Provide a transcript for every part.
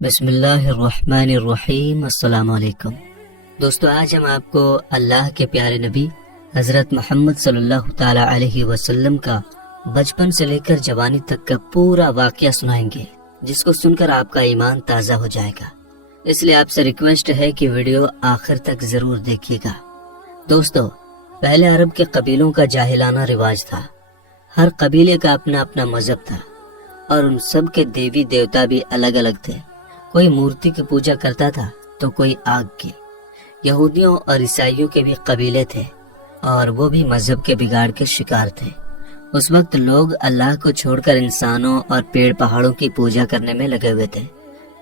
بسم اللہ الرحمن الرحیم۔ السلام علیکم دوستو، آج ہم آپ کو اللہ کے پیارے نبی حضرت محمد صلی اللہ تعالی علیہ وسلم کا بچپن سے لے کر جوانی تک کا پورا واقعہ سنائیں گے، جس کو سن کر آپ کا ایمان تازہ ہو جائے گا۔ اس لیے آپ سے ریکویسٹ ہے کہ ویڈیو آخر تک ضرور دیکھیے گا۔ دوستو، پہلے عرب کے قبیلوں کا جاہلانہ رواج تھا۔ ہر قبیلے کا اپنا اپنا مذہب تھا اور ان سب کے دیوی دیوتا بھی الگ الگ تھے۔ کوئی مورتی کی پوجا کرتا تھا تو کوئی آگ کی۔ یہودیوں اور عیسائیوں کے بھی قبیلے تھے اور وہ بھی مذہب کے بگاڑ کے شکار تھے۔ اس وقت لوگ اللہ کو چھوڑ کر انسانوں اور پیڑ پہاڑوں کی پوجا کرنے میں لگے ہوئے تھے۔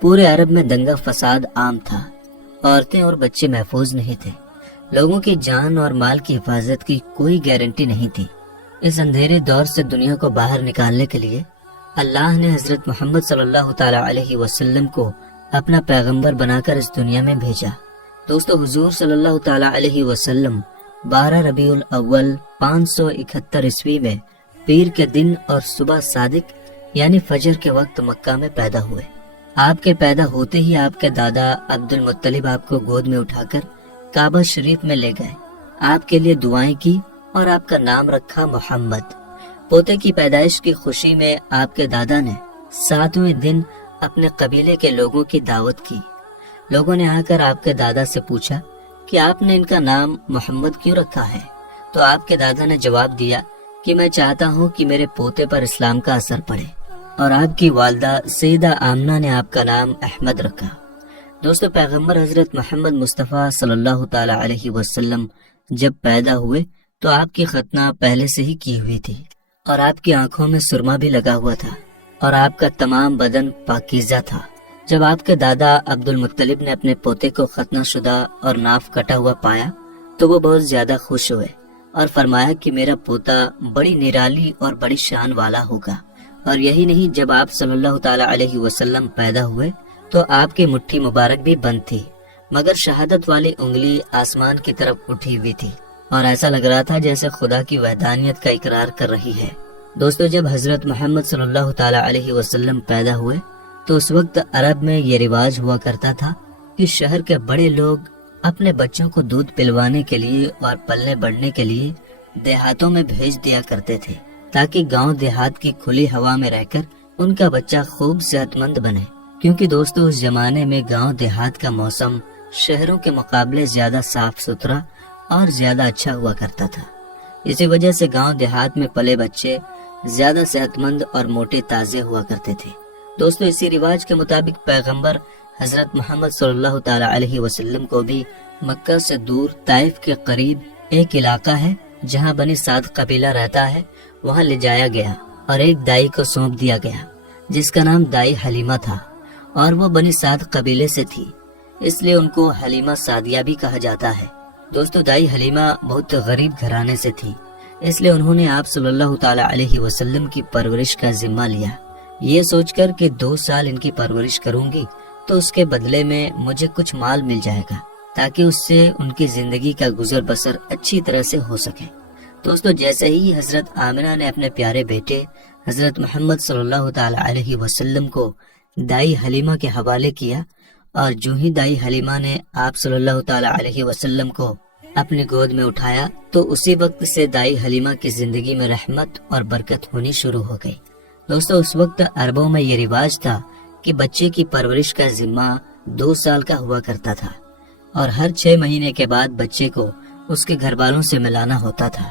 پورے عرب میں دنگا فساد عام تھا۔ عورتیں اور بچے محفوظ نہیں تھے۔ لوگوں کی جان اور مال کی حفاظت کی کوئی گارنٹی نہیں تھی۔ اس اندھیرے دور سے دنیا کو باہر نکالنے کے لیے اللہ نے حضرت محمد صلی اللہ تعالی علیہ وسلم کو اپنا پیغمبر بنا کر اس دنیا میں بھیجا۔ دوستو، حضور صلی اللہ تعالی علیہ وسلم 12 ربیع الاول 571 عیسوی میں پیر کے دن اور صبح صادق یعنی فجر کے وقت مکہ میں پیدا ہوئے۔ آپ کے پیدا ہوتے ہی آپ کے دادا عبد المطلب آپ کو گود میں اٹھا کر کعبہ شریف میں لے گئے، آپ کے لیے دعائیں کی اور آپ کا نام رکھا محمد۔ پوتے کی پیدائش کی خوشی میں آپ کے دادا نے 7ویں دن اپنے قبیلے کے لوگوں کی دعوت کی۔ لوگوں نے آ کر آپ کے دادا سے پوچھا کہ آپ نے ان کا نام محمد کیوں رکھا ہے؟ تو آپ کے دادا نے جواب دیا کہ میں چاہتا ہوں کہ میرے پوتے پر اسلام کا اثر پڑے، اور آپ کی والدہ سیدہ آمنہ نے آپ کا نام احمد رکھا۔ دوستو، پیغمبر حضرت محمد مصطفیٰ صلی اللہ تعالی علیہ وسلم جب پیدا ہوئے تو آپ کی ختنہ پہلے سے ہی کی ہوئی تھی، اور آپ کی آنکھوں میں سرما بھی لگا ہوا تھا، اور آپ کا تمام بدن پاکیزہ تھا۔ جب آپ کے دادا عبد المطلب نے اپنے پوتے کو ختنہ شدہ اور ناف کٹا ہوا پایا تو وہ بہت زیادہ خوش ہوئے اور فرمایا کہ میرا پوتا بڑی نرالی اور بڑی شان والا ہوگا۔ اور یہی نہیں، جب آپ صلی اللہ تعالی علیہ وسلم پیدا ہوئے تو آپ کی مٹھی مبارک بھی بند تھی، مگر شہادت والی انگلی آسمان کی طرف اٹھی ہوئی تھی، اور ایسا لگ رہا تھا جیسے خدا کی وحدانیت کا اقرار کر رہی ہے۔ دوستو، جب حضرت محمد صلی اللہ تعالی علیہ وسلم پیدا ہوئے تو اس وقت عرب میں یہ رواج ہوا کرتا تھا کہ شہر کے بڑے لوگ اپنے بچوں کو دودھ پلوانے کے لیے اور پلنے بڑھنے کے لیے دیہاتوں میں بھیج دیا کرتے تھے، تاکہ گاؤں دیہات کی کھلی ہوا میں رہ کر ان کا بچہ خوب صحت مند بنے۔ کیونکہ دوستو، اس زمانے میں گاؤں دیہات کا موسم شہروں کے مقابلے زیادہ صاف ستھرا اور زیادہ اچھا ہوا کرتا تھا۔ اسی وجہ سے گاؤں دیہات میں پلے بچے زیادہ صحت مند اور موٹے تازے ہوا کرتے تھے۔ دوستو، اسی رواج کے مطابق پیغمبر حضرت محمد صلی اللہ تعالی علیہ وسلم کو بھی مکہ سے دور طائف کے قریب ایک علاقہ ہے جہاں بنی سعد قبیلہ رہتا ہے، وہاں لے جایا گیا اور ایک دائی کو سونپ دیا گیا جس کا نام دائی حلیمہ تھا، اور وہ بنی سعد قبیلے سے تھی، اس لیے ان کو حلیمہ سعدیہ بھی کہا جاتا ہے۔ دوستو، دائی حلیمہ بہت غریب گھرانے سے تھی، اس لیے انہوں نے آپ صلی اللہ تعالی علیہ وسلم کی پرورش کا ذمہ لیا، یہ سوچ کر کہ 2 سال ان کی پرورش کروں گی تو اس کے بدلے میں مجھے کچھ مال مل جائے گا، تاکہ اس سے ان کی زندگی کا گزر بسر اچھی طرح سے ہو سکے۔ دوستو، جیسے ہی حضرت آمنہ نے اپنے پیارے بیٹے حضرت محمد صلی اللہ تعالی علیہ وسلم کو دائی حلیمہ کے حوالے کیا، اور جو ہی دائی حلیمہ نے آپ صلی اللہ تعالی علیہ وسلم کو اپنی گود میں اٹھایا تو اسی وقت سے دائی حلیمہ کی زندگی میں رحمت اور برکت ہونی شروع ہو گئی۔ دوستو، اس وقت عربوں میں یہ رواج تھا کہ بچے کی پرورش کا ذمہ 2 سال کا ہوا کرتا تھا، اور ہر 6 مہینے کے بعد بچے کو اس کے گھر والوں سے ملانا ہوتا تھا۔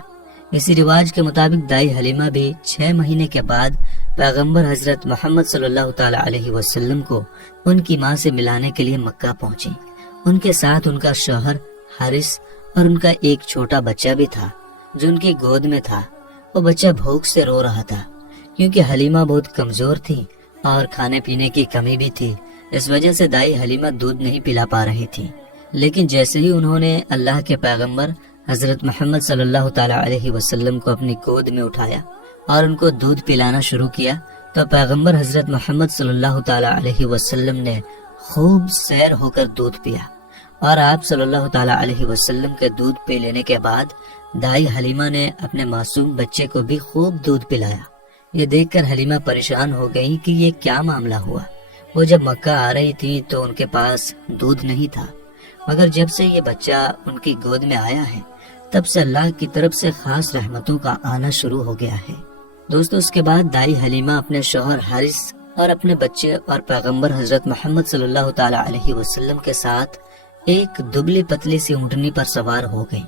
اسی رواج کے مطابق دائی حلیمہ بھی 6 مہینے کے بعد پیغمبر حضرت محمد صلی اللہ تعالی علیہ وسلم کو ان کی ماں سے ملانے کے لیے مکہ پہنچی۔ ان کے ساتھ ان کا شوہر حارث اور ان کا ایک چھوٹا بچہ بھی تھا جو ان کی گود میں تھا۔ وہ بچہ بھوک سے رو رہا تھا کیونکہ حلیمہ بہت کمزور تھی اور کھانے پینے کی کمی بھی تھی، اس وجہ سے دائی حلیمہ دودھ نہیں پلا پا رہی تھی۔ لیکن جیسے ہی انہوں نے اللہ کے پیغمبر حضرت محمد صلی اللہ تعالی علیہ وسلم کو اپنی گود میں اٹھایا اور ان کو دودھ پلانا شروع کیا تو پیغمبر حضرت محمد صلی اللہ تعالی علیہ وسلم نے خوب سیر ہو کر دودھ پیا، اور آپ صلی اللہ تعالی علیہ وسلم کے دودھ پی لینے کے بعد دائی حلیمہ نے اپنے معصوم بچے کو بھی خوب دودھ پلایا۔ یہ دیکھ کر حلیمہ پریشان ہو گئی کہ یہ کیا معاملہ ہوا۔ وہ جب مکہ آ رہی تھی تو ان کے پاس دودھ نہیں تھا، مگر جب سے یہ بچہ ان کی گود میں آیا ہے تب سے اللہ کی طرف سے خاص رحمتوں کا آنا شروع ہو گیا ہے۔ دوستو اس کے بعد دائی حلیمہ اپنے شوہر حارث اور اپنے بچے اور پیغمبر حضرت محمد صلی اللہ تعالی علیہ وسلم کے ساتھ ایک دبلی پتلی سی اونٹنی پر سوار ہو گئی۔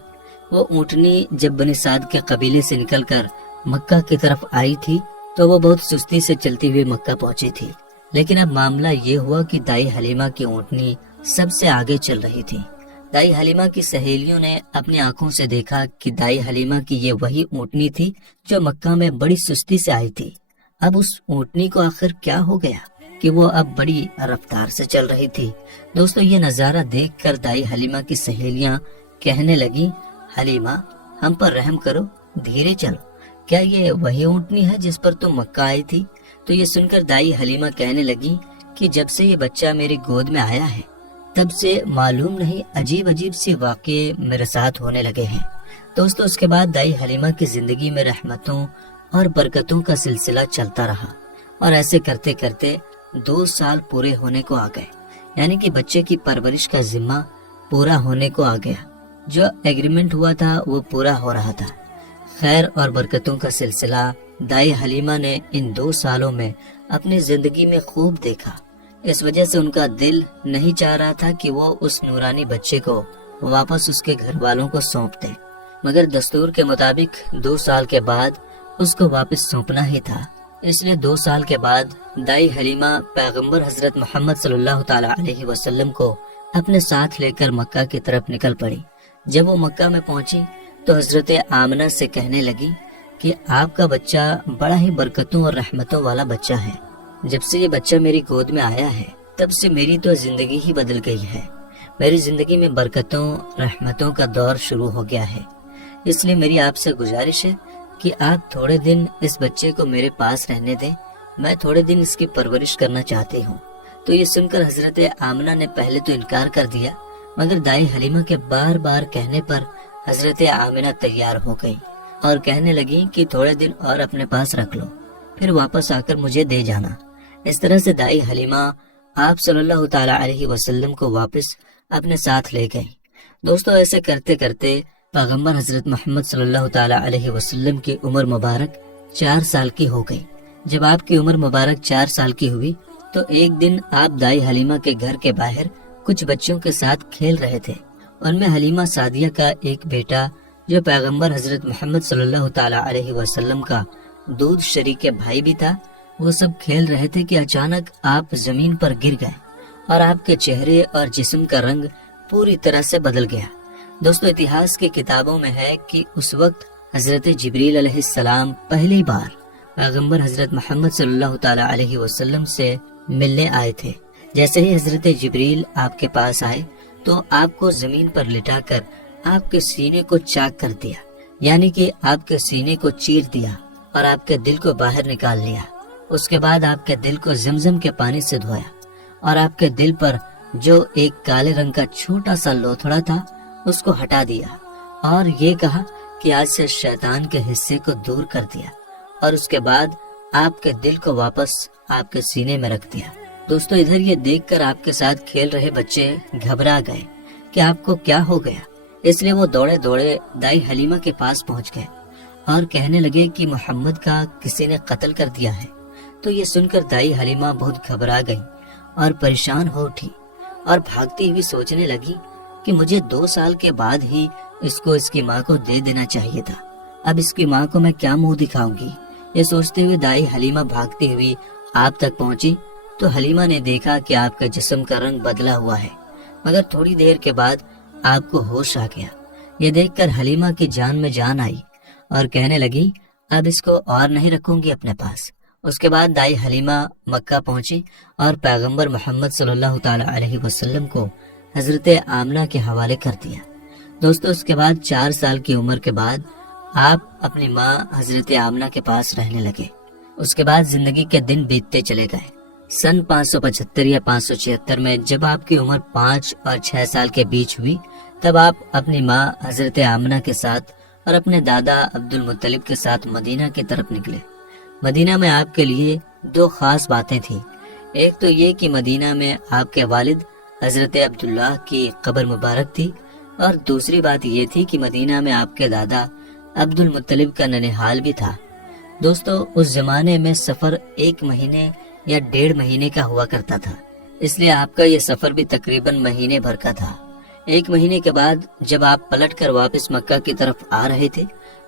وہ اونٹنی جب بنی سعد کے قبیلے سے نکل کر مکہ کی طرف آئی تھی تو وہ بہت سستی سے چلتی ہوئی مکہ پہنچی تھی، لیکن اب معاملہ یہ ہوا کہ دائی حلیمہ کی اونٹنی سب سے آگے چل رہی تھی۔ دائی حلیمہ کی سہیلیوں نے اپنی آنکھوں سے دیکھا کہ دائی حلیمہ کی یہ وہی اونٹنی تھی جو مکہ میں بڑی سستی سے آئی تھی۔ اب اس اونٹنی کو آخر کیا ہو گیا کہ وہ اب بڑی رفتار سے چل رہی تھی۔ دوستو یہ نظارہ دیکھ کر دائی حلیمہ کی سہیلیاں کہنے لگیں، حلیمہ ہم پر رحم کرو، دھیرے چلو، کیا یہ وہی اونٹنی ہے جس پر تم مکہ آئی تھی؟ تو یہ سن کر دائی حلیمہ کہنے لگی کہ جب سے یہ بچہ میری گود میں آیا ہے تب سے معلوم نہیں عجیب عجیب سی واقعے میرے ساتھ ہونے لگے ہیں۔ دوستو اس کے بعد دائی حلیمہ کی زندگی میں رحمتوں اور برکتوں کا سلسلہ چلتا رہا، اور ایسے کرتے کرتے 2 سال پورے ہونے کو آ گئے، یعنی کہ بچے کی پرورش کا ذمہ پورا ہونے کو آ گیا۔ جو ایگریمنٹ ہوا تھا وہ پورا ہو رہا تھا۔ خیر اور برکتوں کا سلسلہ دائی حلیمہ نے ان 2 سالوں میں اپنی زندگی میں خوب دیکھا۔ اس وجہ سے ان کا دل نہیں چاہ رہا تھا کہ وہ اس نورانی بچے کو واپس اس کے گھر والوں کو سونپ دے، مگر دستور کے مطابق 2 سال کے بعد اس کو واپس سونپنا ہی تھا۔ اس لیے 2 سال کے بعد دائی حلیمہ پیغمبر حضرت محمد صلی اللہ تعالی علیہ وسلم کو اپنے ساتھ لے کر مکہ کی طرف نکل پڑی۔ جب وہ مکہ میں پہنچی تو حضرت آمنہ سے کہنے لگی کہ آپ کا بچہ بڑا ہی برکتوں اور رحمتوں والا بچہ ہے۔ جب سے یہ بچہ میری گود میں آیا ہے تب سے میری تو زندگی ہی بدل گئی ہے، میری زندگی میں برکتوں رحمتوں کا دور شروع ہو گیا ہے۔ اس لیے میری آپ سے گزارش ہے کہ آپ تھوڑے دن اس بچے کو میرے پاس رہنے دیں، میں تھوڑے دن اس کی پرورش کرنا چاہتی ہوں۔ تو یہ سن کر حضرت آمنہ نے پہلے تو انکار کر دیا، مگر دائی حلیمہ کے بار بار کہنے پر حضرت آمنہ تیار ہو گئی اور کہنے لگی کہ تھوڑے دن اور اپنے پاس رکھ لو، پھر واپس آ کر مجھے دے جانا۔ اس طرح سے دائی حلیمہ آپ صلی اللہ تعالی علیہ وسلم کو واپس اپنے ساتھ لے گئی۔ دوستو ایسے کرتے کرتے پیغمبر حضرت محمد صلی اللہ تعالی علیہ وسلم کی عمر مبارک 4 سال کی ہو گئی۔ جب آپ کی عمر مبارک 4 سال کی ہوئی تو ایک دن آپ دائی حلیمہ کے گھر کے باہر کچھ بچوں کے ساتھ کھیل رہے تھے۔ ان میں حلیمہ سعدیہ کا ایک بیٹا جو پیغمبر حضرت محمد صلی اللہ تعالی علیہ وسلم کا دودھ شریک بھائی بھی تھا، وہ سب کھیل رہے تھے کہ اچانک آپ زمین پر گر گئے اور آپ کے چہرے اور جسم کا رنگ پوری طرح سے بدل گیا۔ دوستو اتہاس کی کتابوں میں ہے کہ اس وقت حضرت جبریل علیہ السلام پہلی بار پیغمبر حضرت محمد صلی اللہ تعالی علیہ وسلم سے ملنے آئے تھے۔ جیسے ہی حضرت جبریل آپ کے پاس آئے تو آپ کو زمین پر لٹا کر آپ کے سینے کو چاک کر دیا، یعنی کہ آپ کے سینے کو چیر دیا اور آپ کے دل کو باہر نکال لیا۔ اس کے بعد آپ کے دل کو زمزم کے پانی سے دھویا اور آپ کے دل پر جو ایک کالے رنگ کا چھوٹا سا لوتھڑا تھا اس کو ہٹا دیا اور یہ کہا کہ آج سے شیطان کے حصے کو دور کر دیا، اور اس کے بعد آپ کے دل کو واپس آپ کے سینے میں رکھ دیا۔ دوستو ادھر یہ دیکھ کر آپ کے ساتھ کھیل رہے بچے گھبرا گئے کہ آپ کو کیا ہو گیا، اس لیے وہ دوڑے دوڑے دائی حلیمہ کے پاس پہنچ گئے اور کہنے لگے کہ محمد کا کسی نے قتل کر دیا ہے۔ تو یہ سن کر دائی حلیمہ بہت گھبرا گئی اور پریشان ہو اٹھی اور بھاگتی ہوئی سوچنے لگی کہ مجھے 2 سال کے بعد ہی اس کو اس کی ماں کو دے دینا چاہیے تھا، اب اس کی ماں کو میں کیا منہ دکھاؤں گی۔ یہ سوچتے ہوئے دائی حلیمہ بھاگتی ہوئی آپ تک پہنچی تو حلیمہ نے دیکھا کہ آپ کا جسم کا رنگ بدلا ہوا ہے، مگر تھوڑی دیر کے بعد آپ کو ہوش آ گیا۔ یہ دیکھ کر حلیمہ کی جان میں جان آئی اور کہنے لگی اب اس کو اور نہیں رکھوں گی اپنے پاس۔ اس کے بعد دائی حلیمہ مکہ پہنچی اور پیغمبر محمد صلی اللہ تعالی علیہ وسلم کو حضرت آمنہ کے حوالے کر دیا۔ دوستو اس کے بعد 4 سال کی عمر کے بعد آپ اپنی ماں حضرت آمنہ کے پاس رہنے لگے۔ اس کے بعد زندگی کے دن بیتتے چلے گئے۔ سن 575 یا 576 میں جب آپ کی عمر 5 اور 6 سال کے بیچ ہوئی تب آپ اپنی ماں حضرت آمنہ کے ساتھ اور اپنے دادا عبد المطلب کے ساتھ مدینہ کی طرف نکلے۔ مدینہ میں آپ کے لیے 2 خاص باتیں تھیں۔ ایک تو یہ کہ مدینہ میں آپ کے والد حضرت عبداللہ کی قبر مبارک تھی، اور دوسری بات یہ تھی کہ مدینہ میں آپ کے دادا عبد المطلب کا ننھال بھی تھا۔ دوستو، اس زمانے میں سفر 1 مہینے یا 1.5 مہینے کا ہوا کرتا تھا، اس لیے آپ کا یہ سفر بھی تقریباً مہینے بھر کا تھا۔ 1 مہینے کے بعد جب آپ پلٹ کر واپس مکہ کی طرف آ رہے تھے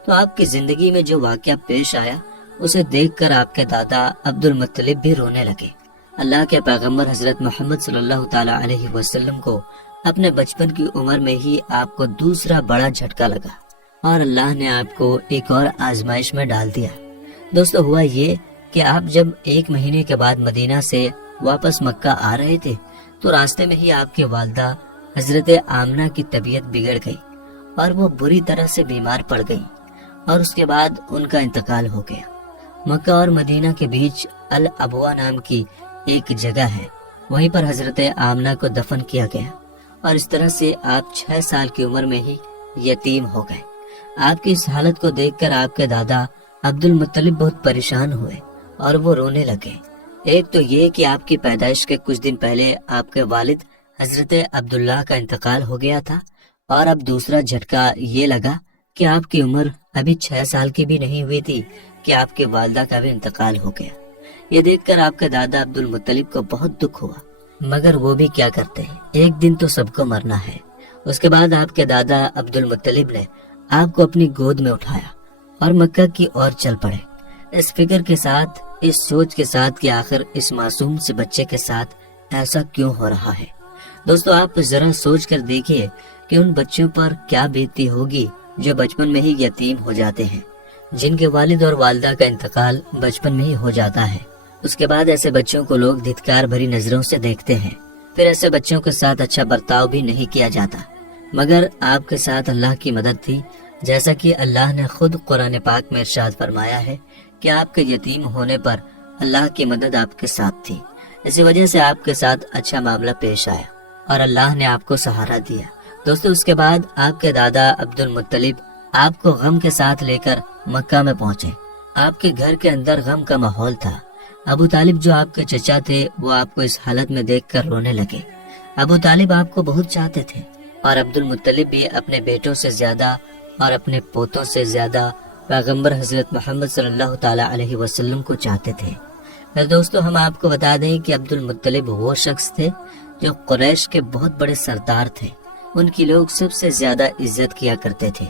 تو آپ کی زندگی میں جو واقعہ پیش آیا اسے دیکھ کر آپ کے دادا عبد المطلب بھی رونے لگے۔ اللہ کے پیغمبر حضرت محمد صلی اللہ تعالی علیہ وسلم کو اپنے بچپن کی عمر میں ہی آپ کو دوسرا بڑا جھٹکا لگا اور اللہ نے آپ کو ایک اور آزمائش میں ڈال دیا۔ دوستو، ہوا یہ کہ آپ جب 1 مہینے کے بعد مدینہ سے واپس مکہ آ رہے تھے تو راستے میں ہی آپ کی والدہ حضرت آمنہ کی طبیعت بگڑ گئی اور وہ بری طرح سے بیمار پڑ گئی، اور اس کے بعد ان کا انتقال ہو گیا۔ مکہ اور مدینہ کے بیچ الابوا نام کی ایک جگہ ہے، وہیں پر حضرت آمنہ کو دفن کیا گیا، اور اس طرح سے آپ 6 سال کی عمر میں ہی یتیم ہو گئے۔ آپ کی اس حالت کو دیکھ کر آپ کے دادا عبد المطلب بہت پریشان ہوئے اور وہ رونے لگے۔ ایک تو یہ کہ آپ کی پیدائش کے کچھ دن پہلے آپ کے والد حضرت عبداللہ کا انتقال ہو گیا تھا، اور اب دوسرا جھٹکا یہ لگا کہ آپ کی عمر ابھی 6 سال کی بھی نہیں ہوئی تھی کہ آپ کی والدہ کا بھی انتقال ہو گیا۔ یہ دیکھ کر آپ کے دادا عبد المطلب کو بہت دکھ ہوا، مگر وہ بھی کیا کرتے ہیں، ایک دن تو سب کو مرنا ہے۔ اس کے بعد آپ کے دادا عبد المطلب نے آپ کو اپنی گود میں اٹھایا اور مکہ کی اور چل پڑے، اس فکر کے ساتھ، اس سوچ کے ساتھ کہ آخر اس معصوم سے بچے کے ساتھ ایسا کیوں ہو رہا ہے۔ دوستو، آپ ذرا سوچ کر دیکھیے کہ ان بچوں پر کیا بیتتی ہوگی جو بچپن میں ہی یتیم ہو جاتے ہیں، جن کے والد اور والدہ کا انتقال بچپن میں ہی ہو جاتا ہے۔ اس کے بعد ایسے بچوں کو لوگ دھتکار بھری نظروں سے دیکھتے ہیں، پھر ایسے بچوں کے ساتھ اچھا برتاؤ بھی نہیں کیا جاتا۔ مگر آپ کے ساتھ اللہ کی مدد تھی، جیسا کہ اللہ نے خود قرآن پاک میں ارشاد فرمایا ہے کہ آپ کے یتیم ہونے پر اللہ کی مدد آپ کے ساتھ تھی، اسی وجہ سے آپ کے ساتھ اچھا معاملہ پیش آیا اور اللہ نے آپ کو سہارا دیا۔ دوستو، اس کے بعد آپ کے دادا عبد المطلب آپ کو غم کے ساتھ لے کر مکہ میں پہنچے۔ آپ کے گھر کے اندر غم کا ماحول تھا۔ ابو طالب جو آپ کے چچا تھے وہ آپ کو اس حالت میں دیکھ کر رونے لگے۔ ابو طالب آپ کو بہت چاہتے تھے، اور عبد المطلب بھی اپنے بیٹوں سے زیادہ اور اپنے پوتوں سے زیادہ پیغمبر حضرت محمد صلی اللہ تعالی علیہ وسلم کو چاہتے تھے۔ دوستو، ہم آپ کو بتا دیں کہ عبد المطلب وہ شخص تھے جو قریش کے بہت بڑے سردار تھے، ان کی لوگ سب سے زیادہ عزت کیا کرتے تھے۔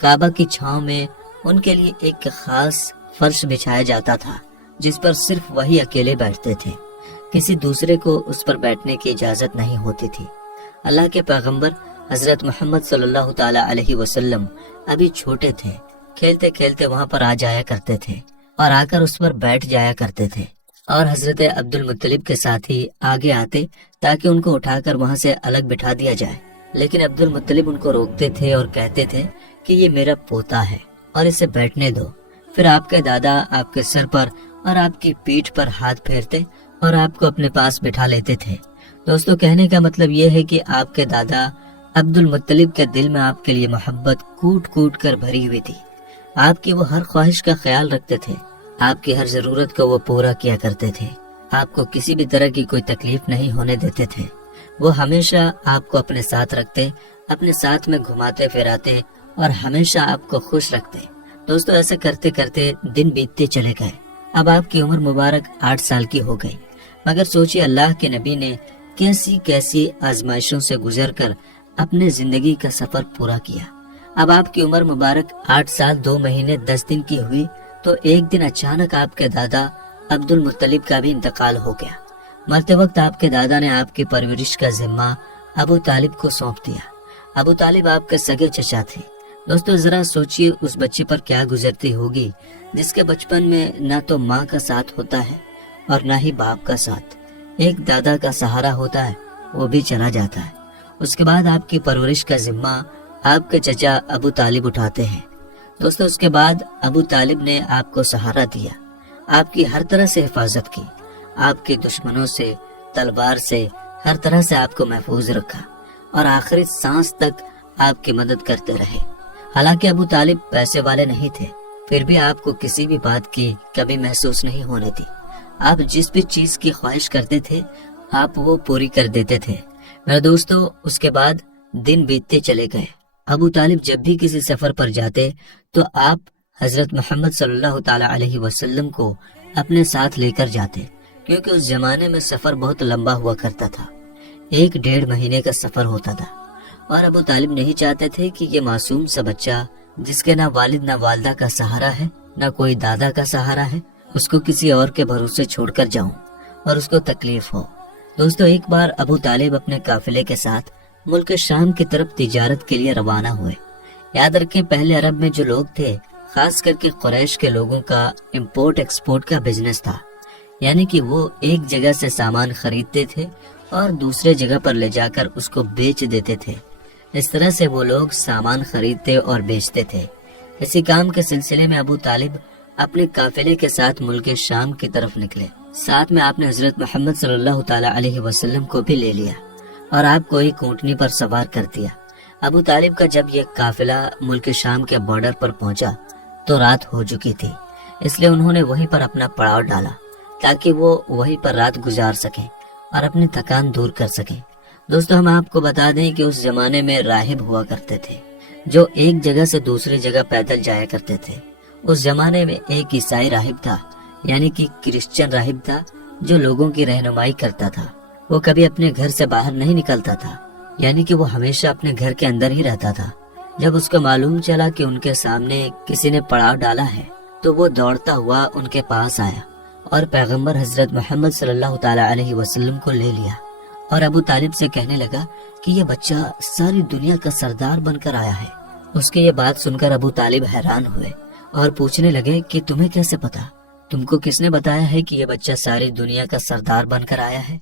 کعبہ کی چھاؤں میں ان کے لیے ایک خاص فرش بچھایا جاتا تھا جس پر صرف وہی اکیلے بیٹھتے تھے، کسی دوسرے کو اس پر بیٹھنے کی اجازت نہیں ہوتی تھی۔ اللہ کے پیغمبر حضرت محمد صلی اللہ تعالی علیہ وسلم ابھی چھوٹے تھے، کھیلتے کھیلتے وہاں پر آ جایا کرتے تھے اور آ کر اس پر بیٹھ جایا کرتے تھے، اور حضرت عبد المطلب کے ساتھ ہی آگے آتے تاکہ ان کو اٹھا کر وہاں سے الگ بٹھا دیا جائے، لیکن عبد المطلب ان کو روکتے تھے اور کہتے تھے کہ یہ میرا پوتا ہے اور اسے بیٹھنے دو۔ پھر آپ کے دادا آپ کے سر پر اور آپ کی پیٹھ پر ہاتھ پھیرتے اور آپ کو اپنے پاس بٹھا لیتے تھے۔ دوستو، کہنے کا مطلب یہ ہے کہ آپ کے دادا عبد المطلب کے دل میں آپ کے لیے محبت کوٹ کوٹ کر بھری ہوئی تھی۔ آپ کی وہ ہر خواہش کا خیال رکھتے تھے، آپ کی ہر ضرورت کو وہ پورا کیا کرتے تھے، آپ کو کسی بھی طرح کی کوئی تکلیف نہیں ہونے دیتے تھے۔ وہ ہمیشہ آپ کو اپنے ساتھ رکھتے، اپنے ساتھ میں گھماتے پھراتے اور ہمیشہ آپ کو خوش رکھتے۔ دوستو، ایسا کرتے کرتے دن بیتتے چلے گئے۔ اب آپ کی عمر مبارک 8 سال کی ہو گئی، مگر سوچیے اللہ کے نبی نے کیسی کیسی آزمائشوں سے گزر کر اپنے زندگی کا سفر پورا کیا۔ اب آپ کی عمر مبارک 8 سال 2 مہینے 10 دن کی ہوئی تو ایک دن اچانک آپ کے دادا عبد المطلب کا بھی انتقال ہو گیا۔ مرتے وقت آپ کے دادا نے آپ کی پرورش کا ذمہ ابو طالب کو سونپ دیا۔ ابو طالب آپ کے سگے چچا تھے۔ دوستو، ذرا سوچئے اس بچے پر کیا گزرتی ہوگی جس کے بچپن میں نہ تو ماں کا ساتھ ہوتا ہے اور نہ ہی باپ کا ساتھ، ایک دادا کا سہارا ہوتا ہے، وہ بھی چلا جاتا ہے۔ اس کے بعد آپ کی پرورش کا ذمہ آپ کے چچا ابو طالب اٹھاتے ہیں۔ دوستو، اس کے بعد ابو طالب نے آپ کو سہارا دیا، آپ کی ہر طرح سے حفاظت کی، آپ کے دشمنوں سے، تلوار سے، ہر طرح سے آپ کو محفوظ رکھا اور آخری سانس تک آپ کی مدد کرتے رہے۔ حالانکہ ابو طالب پیسے والے نہیں تھے، پھر بھی آپ کو کسی بھی بات کی کبھی محسوس نہیں ہونے دی۔ آپ جس بھی چیز کی خواہش کرتے تھے آپ وہ پوری کر دیتے تھے۔ میرے دوستو، اس کے بعد دن بیتتے چلے گئے۔ ابو طالب جب بھی کسی سفر پر جاتے تو آپ حضرت محمد صلی اللہ تعالی علیہ وسلم کو اپنے ساتھ لے کر جاتے، کیونکہ اس زمانے میں سفر بہت لمبا ہوا کرتا تھا، 1-1.5 مہینے کا سفر ہوتا تھا، اور ابو طالب نہیں چاہتے تھے کہ یہ معصوم سا بچہ جس کے نہ والد نہ والدہ کا سہارا ہے، نہ کوئی دادا کا سہارا ہے، اس کو کسی اور کے بھروسے چھوڑ کر جاؤں اور اس کو تکلیف ہو۔ دوستو، ایک بار ابو طالب اپنے قافلے کے ساتھ ملک شام کی طرف تجارت کے لیے روانہ ہوئے۔ یاد رکھیں، پہلے عرب میں جو لوگ تھے، خاص کر کے قریش کے لوگوں کا امپورٹ ایکسپورٹ کا بزنس تھا، یعنی کہ وہ ایک جگہ سے سامان خریدتے تھے اور دوسرے جگہ پر لے جا کر اس کو بیچ دیتے تھے۔ اس طرح سے وہ لوگ سامان خریدتے اور بیچتے تھے۔ اسی کام کے سلسلے میں ابو طالب اپنے قافلے کے ساتھ ملک شام کی طرف نکلے۔ ساتھ میں آپ نے حضرت محمد صلی اللہ تعالی علیہ وسلم کو بھی لے لیا اور آپ کو ایک اونٹنی پر سوار کر دیا۔ ابو طالب کا جب یہ قافلہ ملک شام کے بارڈر پر پہنچا تو رات ہو چکی تھی، اس لیے انہوں نے وہیں پر اپنا پڑاؤ ڈالا تاکہ وہ وہیں پر رات گزار سکیں اور اپنی تھکان دور کر سکیں۔ دوستو، ہم آپ کو بتا دیں کہ اس زمانے میں راہب ہوا کرتے تھے جو ایک جگہ سے دوسری جگہ پیدل جایا کرتے تھے۔ اس زمانے میں ایک عیسائی راہب تھا، یعنی کہ کرسچن راہب تھا، جو لوگوں کی رہنمائی کرتا تھا۔ وہ کبھی اپنے گھر سے باہر نہیں نکلتا تھا، یعنی کہ وہ ہمیشہ اپنے گھر کے اندر ہی رہتا تھا۔ جب اس کو معلوم چلا کہ ان کے سامنے کسی نے پڑاؤ ڈالا ہے تو وہ دوڑتا ہوا ان کے پاس آیا اور پیغمبر حضرت محمد صلی اللہ تعالی علیہ وسلم کو لے لیا اور ابو طالب سے کہنے لگا کہ یہ بچہ ساری دنیا کا سردار بن کر آیا ہے۔ اس کی یہ بات سن کر ابو طالب حیران ہوئے اور پوچھنے لگے کہ تمہیں کیسے پتا؟ تم کو کس نے بتایا ہے کہ یہ بچہ ساری دنیا کا سردار بن کر آیا ہے؟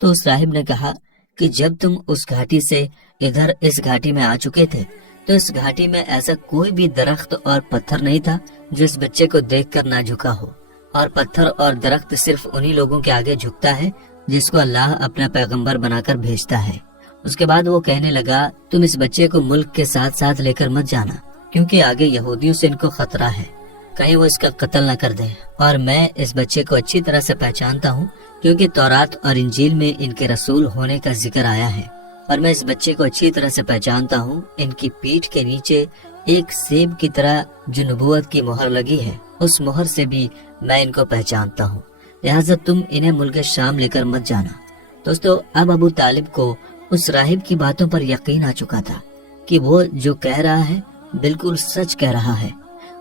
تو اس راہب نے کہا کہ جب تم اس گھاٹی سے ادھر اس گھاٹی میں آ چکے تھے تو اس گھاٹی میں ایسا کوئی بھی درخت اور پتھر نہیں تھا جو اس بچے کو دیکھ کر نہ جھکا ہو، اور پتھر اور درخت صرف انہی لوگوں کے آگے جھکتا ہے جس کو اللہ اپنا پیغمبر بنا کر بھیجتا ہے۔ اس کے بعد وہ کہنے لگا، تم اس بچے کو ملک کے ساتھ ساتھ لے کر مت جانا، کیونکہ آگے یہودیوں سے ان کو خطرہ ہے، کہیں وہ اس کا قتل نہ کر دیں، اور میں اس بچے کو اچھی طرح سے پہچانتا ہوں کیونکہ تورات اور انجیل میں ان کے رسول ہونے کا ذکر آیا ہے، اور میں اس بچے کو اچھی طرح سے پہچانتا ہوں۔ ان کی پیٹھ کے نیچے ایک سیب کی طرح جو نبوت کی مہر لگی ہے، اس مہر سے بھی میں ان کو پہچانتا ہوں، لہٰذا تم انہیں ملک شام لے کر مت جانا۔ دوستو، اب ابو طالب کو اس راہب کی باتوں پر یقین آ چکا تھا کہ وہ جو کہہ رہا ہے بالکل سچ کہہ رہا ہے۔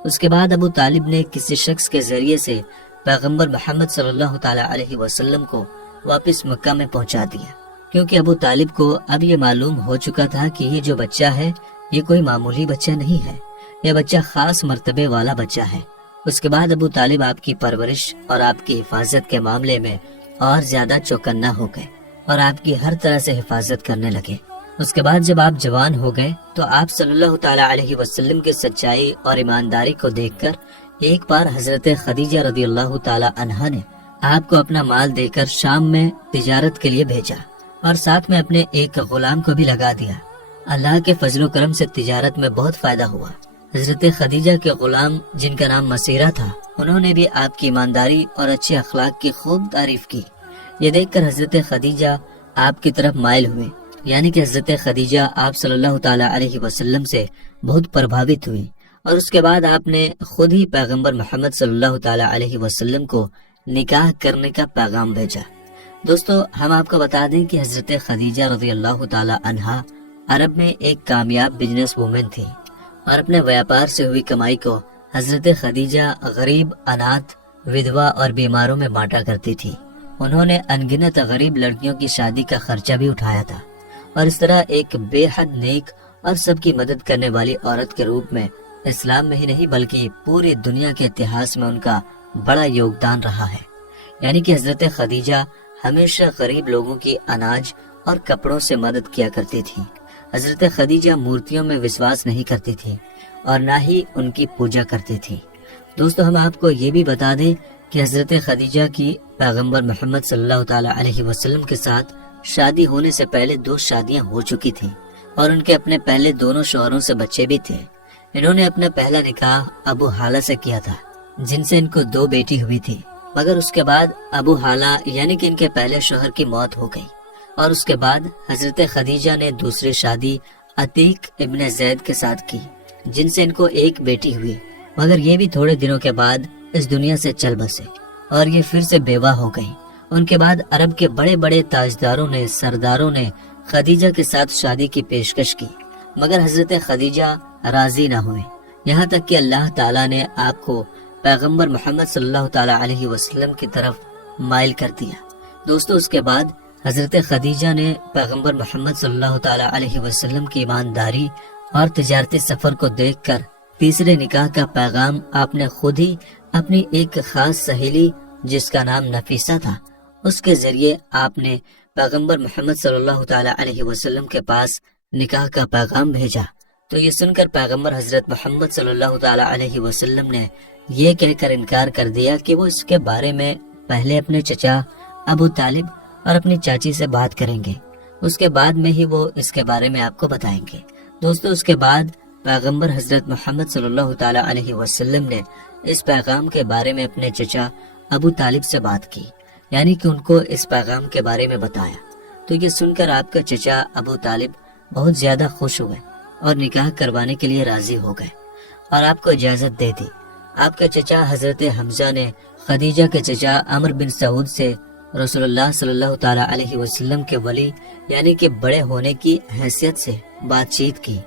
اس کے بعد ابو طالب نے کسی شخص کے ذریعے سے پیغمبر محمد صلی اللہ تعالی علیہ وسلم کو واپس مکہ میں پہنچا دیا، کیونکہ ابو طالب کو اب یہ معلوم ہو چکا تھا کہ یہ جو بچہ ہے یہ کوئی معمولی بچہ نہیں ہے، یہ بچہ خاص مرتبے والا بچہ ہے۔ اس کے بعد ابو طالب آپ کی پرورش اور آپ کی حفاظت کے معاملے میں اور زیادہ چوکنا ہو گئے اور آپ کی ہر طرح سے حفاظت کرنے لگے۔ اس کے بعد جب آپ جوان ہو گئے تو آپ صلی اللہ تعالی علیہ وسلم کی سچائی اور ایمانداری کو دیکھ کر ایک بار حضرت خدیجہ رضی اللہ تعالی عنہا نے آپ کو اپنا مال دے کر شام میں تجارت کے لیے بھیجا اور ساتھ میں اپنے ایک غلام کو بھی لگا دیا۔ اللہ کے فضل و کرم سے تجارت میں بہت فائدہ ہوا۔ حضرت خدیجہ کے غلام جن کا نام مسیرہ تھا، انہوں نے بھی آپ کی ایمانداری اور اچھے اخلاق کی خوب تعریف کی۔ یہ دیکھ کر حضرت خدیجہ آپ کی طرف مائل ہوئے، یعنی کہ حضرت خدیجہ آپ صلی اللہ تعالی علیہ وسلم سے بہت پربھاوت ہوئی، اور اس کے بعد آپ نے خود ہی پیغمبر محمد صلی اللہ تعالی علیہ وسلم کو نکاح کرنے کا پیغام بھیجا۔ دوستو، ہم آپ کو بتا دیں کہ حضرت خدیجہ رضی اللہ تعالی عنہا عرب میں ایک کامیاب بزنس وومن تھی، اور اپنے ویاپار سے ہوئی کمائی کو حضرت خدیجہ غریب، اناتھ، ودوا اور بیماروں میں بانٹا کرتی تھی۔ انہوں نے انگنت غریب لڑکیوں کی شادی کا خرچہ بھی اٹھایا تھا، اور اس طرح ایک بے حد نیک اور سب کی مدد کرنے والی عورت کے روپ میں اسلام میں ہی نہیں بلکہ پوری دنیا کے اتہاس میں ان کا بڑا یوگدان رہا ہے۔ یعنی کہ حضرت خدیجہ ہمیشہ غریب لوگوں کی اناج اور کپڑوں سے مدد کیا کرتی تھی۔ حضرت خدیجہ مورتیوں میں وشواس نہیں کرتی تھی اور نہ ہی ان کی پوجا کرتی تھی۔ دوستو، ہم آپ کو یہ بھی بتا دیں کہ حضرت خدیجہ کی پیغمبر محمد صلی اللہ تعالی علیہ وسلم کے ساتھ شادی ہونے سے پہلے 2 شادیاں ہو چکی تھیں، اور ان کے اپنے پہلے دونوں شوہروں سے بچے بھی تھے۔ انہوں نے اپنا پہلا نکاح ابو حالہ سے کیا تھا، جن سے ان کو 2 بیٹی ہوئی تھی، مگر اس کے بعد ابو حالہ یعنی کہ ان کے پہلے شوہر کی موت ہو گئی، اور اس کے بعد حضرت خدیجہ نے دوسری شادی عتیق ابن زید کے ساتھ کی، جن سے ان کو ایک بیٹی ہوئی، مگر یہ بھی تھوڑے دنوں کے بعد اس دنیا سے چل بسے اور یہ پھر سے بیوہ ہو گئی۔ ان کے بعد عرب کے بڑے بڑے تاجداروں نے، سرداروں نے خدیجہ کے ساتھ شادی کی پیشکش کی، مگر حضرت خدیجہ راضی نہ ہوئے، یہاں تک کہ اللہ تعالیٰ نے آپ کو پیغمبر محمد صلی اللہ تعالیٰ علیہ وسلم کی طرف مائل کر دیا۔ دوستو، اس کے بعد حضرت خدیجہ نے پیغمبر محمد صلی اللہ تعالیٰ علیہ وسلم کی ایمانداری اور تجارتی سفر کو دیکھ کر تیسرے نکاح کا پیغام آپ نے خود ہی اپنی ایک خاص سہیلی جس کا نام نفیسہ تھا، اس کے ذریعے آپ نے پیغمبر محمد صلی اللہ تعالیٰ علیہ وسلم کے پاس نکاح کا پیغام بھیجا۔ تو یہ سن کر پیغمبر حضرت محمد صلی اللہ تعالیٰ علیہ وسلم نے یہ کہہ کر انکار کر دیا کہ وہ اس کے بارے میں پہلے اپنے چچا ابو طالب اور اپنی چاچی سے بات کریں گے، اس کے بعد میں ہی وہ اس کے بارے میں آپ کو بتائیں گے۔ دوستو، اس کے بعد پیغمبر حضرت محمد صلی اللہ تعالیٰ علیہ وسلم نے اس پیغام کے بارے میں اپنے چچا ابو طالب سے بات کی، یعنی کہ ان کو اس پیغام کے بارے میں بتایا۔ تو یہ سن کر آپ کا چچا ابو طالب بہت زیادہ خوش ہوئے اور نکاح کروانے کے لیے راضی ہو گئے اور آپ کو اجازت دے دی۔ آپ کے چچا حضرت حمزہ نے خدیجہ کے چچا عمر بن سعود سے رسول اللہ صلی اللہ تعالیٰ علیہ وسلم کے ولی یعنی کہ بڑے ہونے کی حیثیت سے بات چیت کی،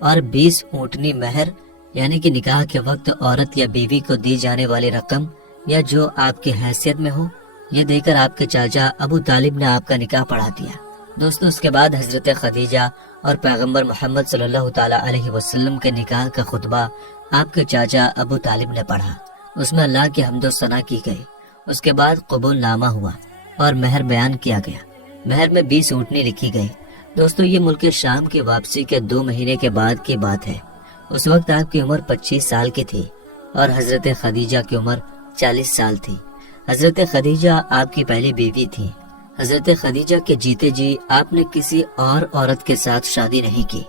اور 20 اونٹنی مہر یعنی کہ نکاح کے وقت عورت یا بیوی کو دی جانے والی رقم یا جو آپ کی حیثیت میں ہو، یہ دے کر آپ کے چاچا ابو طالب نے آپ کا نکاح پڑھا دیا۔ دوستو، اس کے بعد حضرت خدیجہ اور پیغمبر محمد صلی اللہ تعالیٰ علیہ وسلم کے نکاح کا خطبہ آپ کے چاچا ابو طالب نے پڑھا، اس میں اللہ کی حمد و ثنا کی گئی۔ اس کے بعد قبول نامہ ہوا اور مہر بیان کیا گیا، مہر میں 20 اونٹنی لکھی گئی۔ دوستو، یہ ملک شام کی واپسی کے 2 مہینے کے بعد کی بات ہے۔ اس وقت آپ کی عمر 25 سال کی تھی اور حضرت خدیجہ کی عمر 40 سال تھی۔ حضرت خدیجہ آپ کی پہلی بیوی تھی۔ حضرت خدیجہ کے جیتے جی آپ نے کسی اور عورت کے ساتھ شادی نہیں کی۔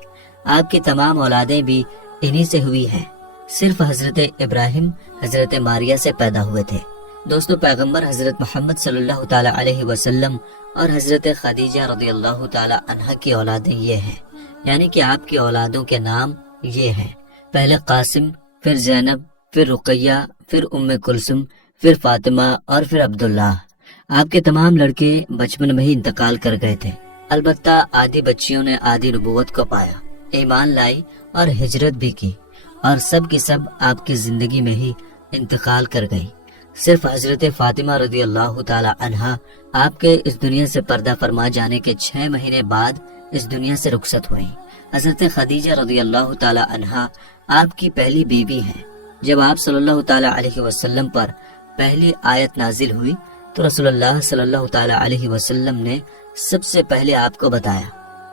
آپ کی تمام اولادیں بھی انہی سے ہوئی ہیں، صرف حضرت ابراہیم حضرت ماریہ سے پیدا ہوئے تھے۔ دوستو، پیغمبر حضرت محمد صلی اللہ تعالیٰ علیہ وسلم اور حضرت خدیجہ رضی اللہ تعالیٰ عنہ کی اولادیں یہ ہیں، یعنی کہ آپ کی اولادوں کے نام یہ ہیں: پہلے قاسم، پھر زینب، پھر رقیہ، پھر ام کلثوم، پھر فاطمہ اور پھر عبداللہ۔ آپ کے تمام لڑکے بچپن میں ہی انتقال کر گئے تھے، البتہ آدھی بچیوں نے آدھی نبوت کو پایا، ایمان لائی اور ہجرت بھی کی، اور سب کی سب آپ کی زندگی میں ہی انتقال کر گئی۔ صرف حضرت فاطمہ رضی اللہ تعالی عنہا آپ کے اس دنیا سے پردہ فرما جانے کے 6 مہینے بعد اس دنیا سے رخصت ہوئیں۔ حضرت خدیجہ رضی اللہ تعالی عنہا آپ کی پہلی بیوی ہیں۔ جب آپ صلی اللہ تعالی علیہ وسلم پر پہلی آیت نازل ہوئی تو رسول اللہ صلی اللہ تعالی علیہ وسلم نے سب سے پہلے آپ کو بتایا،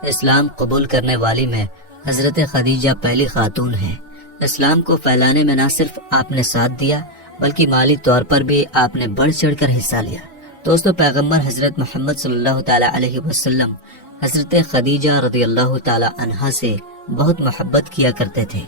اسلام قبول کرنے والی میں حضرت خدیجہ پہلی خاتون ہیں۔ اسلام کو پھیلانے میں نہ صرف آپ نے ساتھ دیا بلکہ مالی طور پر بھی آپ نے بڑھ چڑھ کر حصہ لیا۔ دوستو، پیغمبر حضرت محمد صلی اللہ تعالی علیہ وسلم حضرت خدیجہ رضی اللہ تعالی عنہا سے بہت محبت کیا کرتے تھے،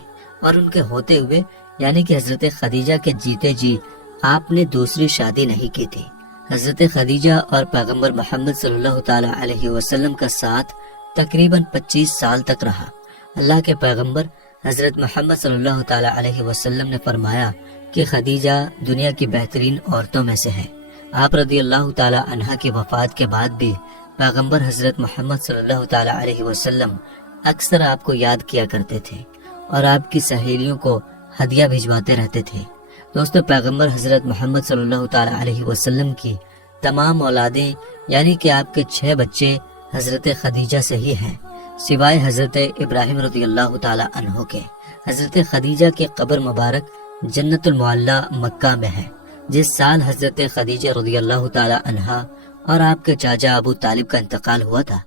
اور ان کے ہوتے ہوئے یعنی کہ حضرت خدیجہ کے جیتے جی آپ نے دوسری شادی نہیں کی تھی۔ حضرت خدیجہ اور پیغمبر محمد صلی اللہ تعالی علیہ وسلم کا ساتھ تقریباً 25 سال تک رہا۔ اللہ کے پیغمبر حضرت محمد صلی اللہ تعالی علیہ وسلم نے فرمایا کہ خدیجہ دنیا کی بہترین عورتوں میں سے ہے۔ آپ رضی اللہ تعالی عنہا کی وفات کے بعد بھی پیغمبر حضرت محمد صلی اللہ تعالی علیہ وسلم اکثر آپ کو یاد کیا کرتے تھے اور آپ کی سہیلیوں کو ہدیہ بھجواتے رہتے تھے۔ دوستو، پیغمبر حضرت محمد صلی اللہ تعالی علیہ وسلم کی تمام اولادیں یعنی کہ آپ کے 6 بچے حضرت خدیجہ سے ہی ہیں، سوائے حضرت ابراہیم رضی اللہ تعالی عنہ کے۔ حضرت خدیجہ کی قبر مبارک جنت المعلی مکہ میں ہے۔ جس سال حضرت خدیجہ رضی اللہ تعالی عنہا اور آپ کے چاچا ابو طالب کا انتقال ہوا تھا،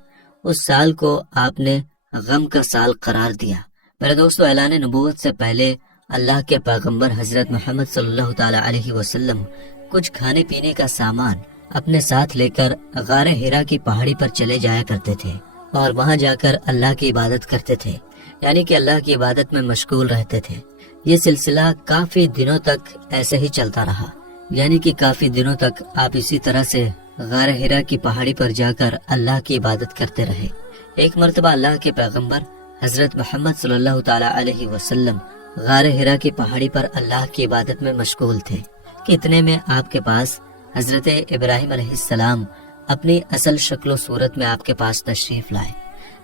اس سال کو آپ نے غم کا سال قرار دیا۔ میرے دوستو، اعلان نبوت سے پہلے اللہ کے پیغمبر حضرت محمد صلی اللہ تعالی علیہ وسلم کچھ کھانے پینے کا سامان اپنے ساتھ لے کر غار حرا کی پہاڑی پر چلے جایا کرتے تھے اور وہاں جا کر اللہ کی عبادت کرتے تھے، یعنی کہ اللہ کی عبادت میں مشغول رہتے تھے۔ یہ سلسلہ کافی دنوں تک ایسے ہی چلتا رہا، یعنی کہ کافی دنوں تک آپ اسی طرح سے غار ہرا کی پہاڑی پر جا کر اللہ کی عبادت کرتے رہے۔ ایک مرتبہ اللہ کے پیغمبر حضرت محمد صلی اللہ تعالی علیہ وسلم غار ہرا کی پہاڑی پر اللہ کی عبادت میں مشغول تھے کہ اتنے میں آپ کے پاس حضرت ابراہیم علیہ السلام اپنی اصل شکل و صورت میں آپ کے پاس تشریف لائے،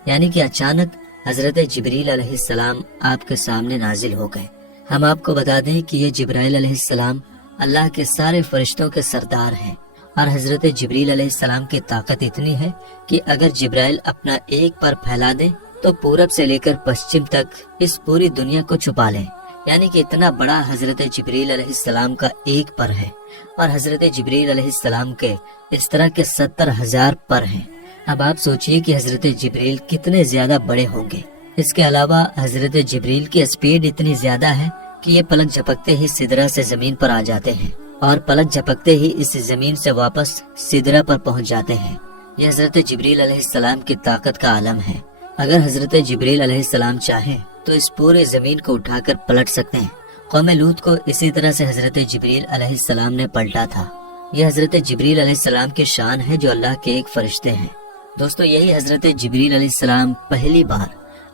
یعنی کہ اچانک حضرت جبریل علیہ السلام آپ کے سامنے نازل ہو گئے۔ ہم آپ کو بتا دیں کہ یہ جبرائیل علیہ السلام اللہ کے سارے فرشتوں کے سردار ہیں، اور حضرت جبریل علیہ السلام کی طاقت اتنی ہے کہ اگر جبرائیل اپنا ایک پر پھیلا دے تو پورب سے لے کر پشچم تک اس پوری دنیا کو چھپا لیں، یعنی کہ اتنا بڑا حضرت جبریل علیہ السلام کا ایک پر ہے، اور حضرت جبریل علیہ السلام کے اس طرح کے 70,000 پر ہیں۔ اب آپ سوچئے کہ حضرت جبریل کتنے زیادہ بڑے ہوں گے۔ اس کے علاوہ حضرت جبریل کی اسپیڈ اتنی زیادہ ہے کہ یہ پلک جھپکتے ہی سدرہ سے زمین پر آ جاتے ہیں، اور پلک جھپکتے ہی اس زمین سے واپس سدرہ پر پہنچ جاتے ہیں۔ یہ حضرت جبریل علیہ السلام کی طاقت کا عالم ہے۔ اگر حضرت جبریل علیہ السلام چاہیں تو اس پورے زمین کو اٹھا کر پلٹ سکتے ہیں۔ قوم لوط کو اسی طرح سے حضرت جبریل علیہ السلام نے پلٹا تھا۔ یہ حضرت جبریل علیہ السلام کی شان ہے جو اللہ کے ایک فرشتے ہیں۔ دوستو، یہی حضرت جبریل علیہ السلام پہلی بار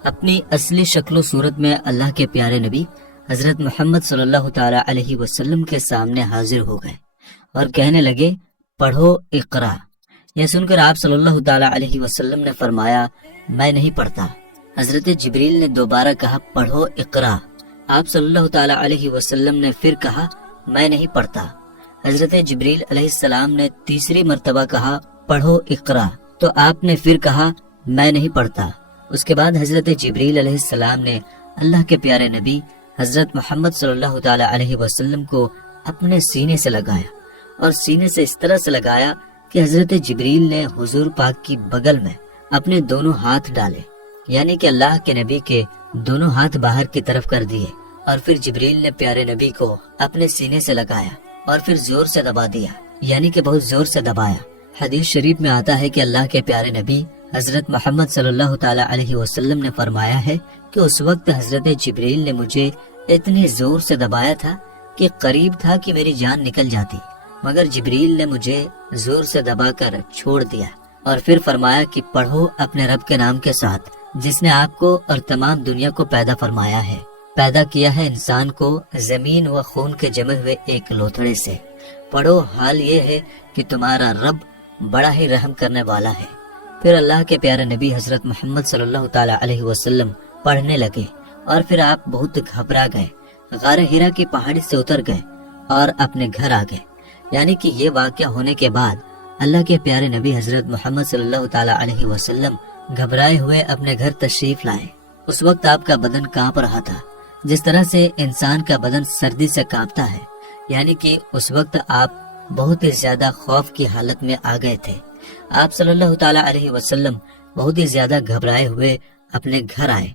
اپنی اصلی شکل و صورت میں اللہ کے پیارے نبی حضرت محمد صلی اللہ تعالی علیہ وسلم کے سامنے حاضر ہو گئے اور کہنے لگے، پڑھو اقرا۔ یہ سن کر آپ صلی اللہ تعالی علیہ وسلم نے فرمایا، میں نہیں پڑھتا۔ حضرت جبریل نے دوبارہ کہا، پڑھو اقرا۔ آپ صلی اللہ تعالی علیہ وسلم نے پھر کہا، میں نہیں پڑھتا۔ حضرت جبریل علیہ السلام نے تیسری مرتبہ کہا، پڑھو اقرا، تو آپ نے پھر کہا، میں نہیں پڑھتا۔ اس کے بعد حضرت جبریل علیہ السلام نے اللہ کے پیارے نبی حضرت محمد صلی اللہ تعالی علیہ وسلم کو اپنے سینے سے لگایا، اور سینے سے اس طرح سے لگایا کہ حضرت جبریل نے حضور پاک کی بغل میں اپنے دونوں ہاتھ ڈالے، یعنی کہ اللہ کے نبی کے دونوں ہاتھ باہر کی طرف کر دیے، اور پھر جبریل نے پیارے نبی کو اپنے سینے سے لگایا اور پھر زور سے دبا دیا، یعنی کہ بہت زور سے دبایا۔ حدیث شریف میں آتا ہے کہ اللہ کے پیارے نبی حضرت محمد صلی اللہ تعالی علیہ وسلم نے فرمایا ہے کہ اس وقت حضرت جبریل نے مجھے اتنے زور سے دبایا تھا کہ قریب تھا کہ میری جان نکل جاتی، مگر جبریل نے مجھے زور سے دبا کر چھوڑ دیا، اور پھر فرمایا کہ پڑھو اپنے رب کے نام کے ساتھ جس نے آپ کو اور تمام دنیا کو پیدا فرمایا ہے۔ پیدا کیا ہے انسان کو زمین و خون کے جمے ہوئے ایک لوتھڑے سے۔ پڑھو، حال یہ ہے کہ تمہارا رب بڑا ہی رحم کرنے والا ہے۔ پھر اللہ کے پیارے نبی حضرت محمد صلی اللہ تعالی علیہ وسلم پڑھنے لگے، اور پھر آپ بہت گھبرا گئے، غار ہرا کی پہاڑی سے اتر گئے اور اپنے گھر آ گئے۔ یعنی کہ یہ واقعہ ہونے کے بعد اللہ کے پیارے نبی حضرت محمد صلی اللہ تعالی علیہ وسلم گھبرائے ہوئے اپنے گھر تشریف لائے۔ اس وقت آپ کا بدن کانپ رہا تھا، جس طرح سے انسان کا بدن سردی سے کانپتا ہے، یعنی کہ اس وقت آپ بہت ہی زیادہ خوف کی حالت میں آ گئے تھے۔ آپ صلی اللہ تعالی علیہ وسلم بہت ہی زیادہ گھبرائے ہوئے اپنے گھر آئے،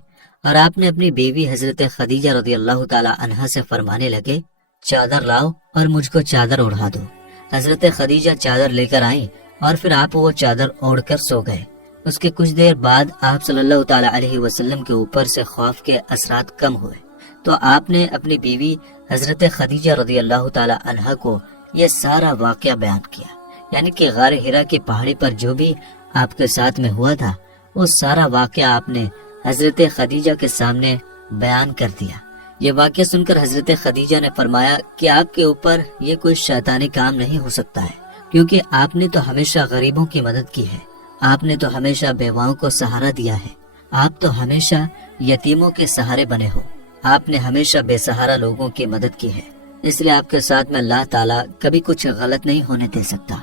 اور آپ نے اپنی بیوی حضرت خدیجہ رضی اللہ تعالی عنہا سے فرمانے لگے، چادر لاؤ اور مجھ کو چادر اوڑھا دو۔ حضرت خدیجہ چادر لے کر آئیں، اور پھر آپ وہ چادر اوڑھ کر سو گئے۔ اس کے کچھ دیر بعد آپ صلی اللہ تعالی علیہ وسلم کے اوپر سے خوف کے اثرات کم ہوئے، تو آپ نے اپنی بیوی حضرت خدیجہ رضی اللہ تعالی عنہا کو یہ سارا واقعہ بیان کیا، یعنی کہ غار ہرا کی پہاڑی پر جو بھی آپ کے ساتھ میں ہوا تھا وہ سارا واقعہ آپ نے حضرت خدیجہ کے سامنے بیان کر دیا۔ یہ واقعہ سن کر حضرت خدیجہ نے فرمایا کہ آپ کے اوپر یہ کوئی شیطانی کام نہیں ہو سکتا ہے، کیونکہ آپ نے تو ہمیشہ غریبوں کی مدد کی ہے، آپ نے تو ہمیشہ بیواؤں کو سہارا دیا ہے، آپ تو ہمیشہ یتیموں کے سہارے بنے ہو، آپ نے ہمیشہ بے سہارا لوگوں کی مدد کی ہے، اس لیے آپ کے ساتھ میں اللہ تعالیٰ کبھی کچھ غلط نہیں ہونے دے سکتا،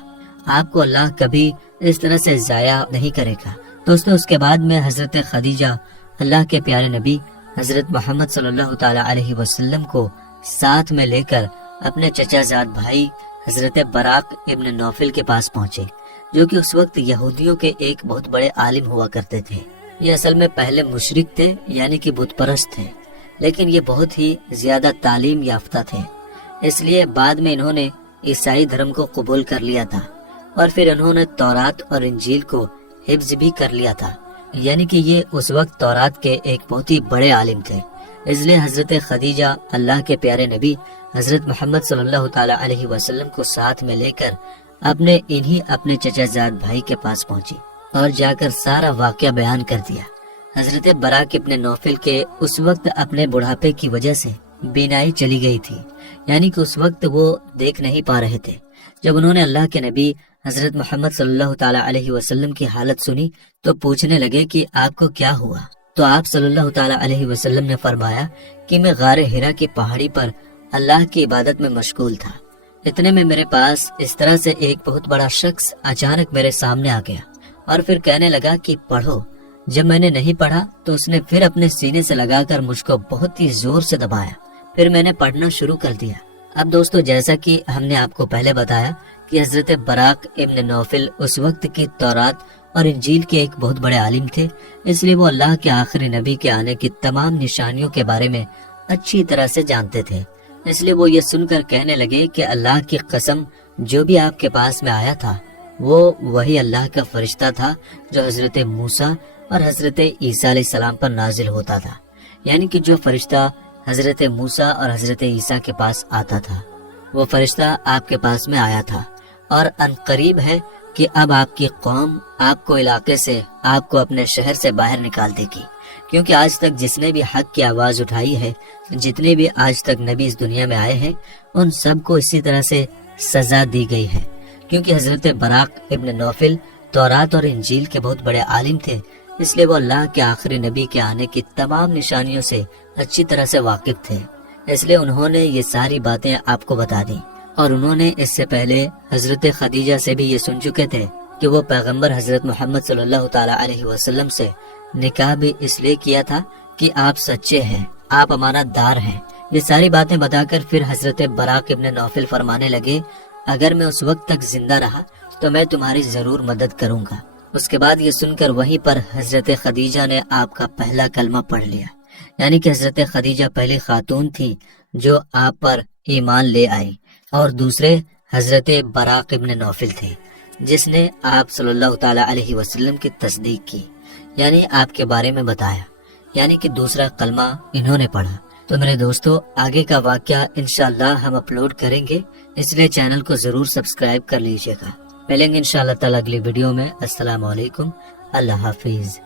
آپ کو اللہ کبھی اس طرح سے ضائع نہیں کرے گا۔ دوستو، اس کے بعد میں حضرت خدیجہ اللہ کے پیارے نبی حضرت محمد صلی اللہ تعالی علیہ وسلم کو ساتھ میں لے کر اپنے چچا زاد بھائی حضرت براق ابن نوفل کے پاس پہنچے، جو کہ اس وقت یہودیوں کے ایک بہت بڑے عالم ہوا کرتے تھے۔ یہ اصل میں پہلے مشرک تھے، یعنی کہ بت پرست تھے، لیکن یہ بہت ہی زیادہ تعلیم یافتہ تھے، اس لیے بعد میں انہوں نے عیسائی دھرم کو قبول کر لیا تھا، اور پھر انہوں نے تورات اور انجیل کو حفظ بھی کر لیا تھا، یعنی کہ یہ اس وقت تورات کے ایک بہت ہی بڑے عالم تھے، اس لیے حضرت خدیجہ اللہ کے پیارے نبی حضرت محمد صلی اللہ تعالی علیہ وسلم کو ساتھ میں لے کر اپنے چچا زاد بھائی کے پاس پہنچی اور جا کر سارا واقعہ بیان کر دیا۔ حضرت براق ابن نوفل کے اس وقت اپنے بڑھاپے کی وجہ سے بینائی چلی گئی تھی، یعنی کہ اس وقت وہ دیکھ نہیں پا رہے تھے۔ جب انہوں نے اللہ کے نبی حضرت محمد صلی اللہ تعالی علیہ وسلم کی حالت سنی تو پوچھنے لگے کہ آپ کو کیا ہوا؟ تو آپ صلی اللہ تعالی علیہ وسلم نے فرمایا کہ میں غار حرا کی پہاڑی پر اللہ کی عبادت میں مشغول تھا، اتنے میں میرے پاس اس طرح سے ایک بہت بڑا شخص اچانک میرے سامنے آ گیا اور پھر کہنے لگا کہ پڑھو۔ جب میں نے نہیں پڑھا تو اس نے پھر اپنے سینے سے لگا کر مجھ کو بہت ہی زور سے دبایا، پھر میں نے پڑھنا شروع کر دیا۔ اب دوستو، جیسا کہ ہم نے آپ کو پہلے بتایا کہ حضرت براق ابن نوفل اس وقت کی تورات اور انجیل کے ایک بہت بڑے عالم تھے، اس لیے وہ اللہ کے آخری نبی کے آنے کی تمام نشانیوں کے بارے میں اچھی طرح سے جانتے تھے۔ اس لیے وہ یہ سن کر کہنے لگے کہ اللہ کی قسم، جو بھی آپ کے پاس میں آیا تھا وہ وہی اللہ کا فرشتہ تھا جو حضرت موسیٰ اور حضرت عیسیٰ علیہ السلام پر نازل ہوتا تھا، یعنی کہ جو فرشتہ حضرت موسیٰ اور حضرت عیسیٰ کے پاس آتا تھا وہ فرشتہ آپ کے پاس میں آیا تھا، اور ان قریب ہے کہ اب آپ کی قوم آپ کو علاقے سے، آپ کو اپنے شہر سے باہر نکال دے گی، کیونکہ آج تک جس نے بھی حق کی آواز اٹھائی ہے، جتنے بھی آج تک نبی اس دنیا میں آئے ہیں، ان سب کو اسی طرح سے سزا دی گئی ہے، کیونکہ حضرت براق ابن نوفل تورات اور انجیل کے بہت بڑے عالم تھے، اس لیے وہ اللہ کے آخری نبی کے آنے کی تمام نشانیوں سے اچھی طرح سے واقف تھے، اس لیے انہوں نے یہ ساری باتیں آپ کو بتا دیں۔ اور انہوں نے اس سے پہلے حضرت خدیجہ سے بھی یہ سن چکے تھے کہ وہ پیغمبر حضرت محمد صلی اللہ تعالی علیہ وسلم سے نکاح بھی اس لیے کیا تھا کہ آپ سچے ہیں، آپ امانت دار ہیں۔ یہ ساری باتیں بتا کر پھر حضرت براق ابن نوفل فرمانے لگے، اگر میں اس وقت تک زندہ رہا تو میں تمہاری ضرور مدد کروں گا۔ اس کے بعد یہ سن کر وہیں پر حضرت خدیجہ نے آپ کا پہلا کلمہ پڑھ لیا، یعنی کہ حضرت خدیجہ پہلی خاتون تھی جو آپ پر ایمان لے آئی، اور دوسرے حضرت براق ابن نوفل تھے جس نے آپ صلی اللہ تعالی علیہ وسلم کی تصدیق کی، یعنی آپ کے بارے میں بتایا، یعنی کہ دوسرا کلمہ انہوں نے پڑھا۔ تو میرے دوستو، آگے کا واقعہ انشاءاللہ ہم اپلوڈ کریں گے، اس لیے چینل کو ضرور سبسکرائب کر لیجیے گا۔ ملیں گے انشاءاللہ تعالی اگلی ویڈیو میں۔ السلام علیکم، اللہ حافظ۔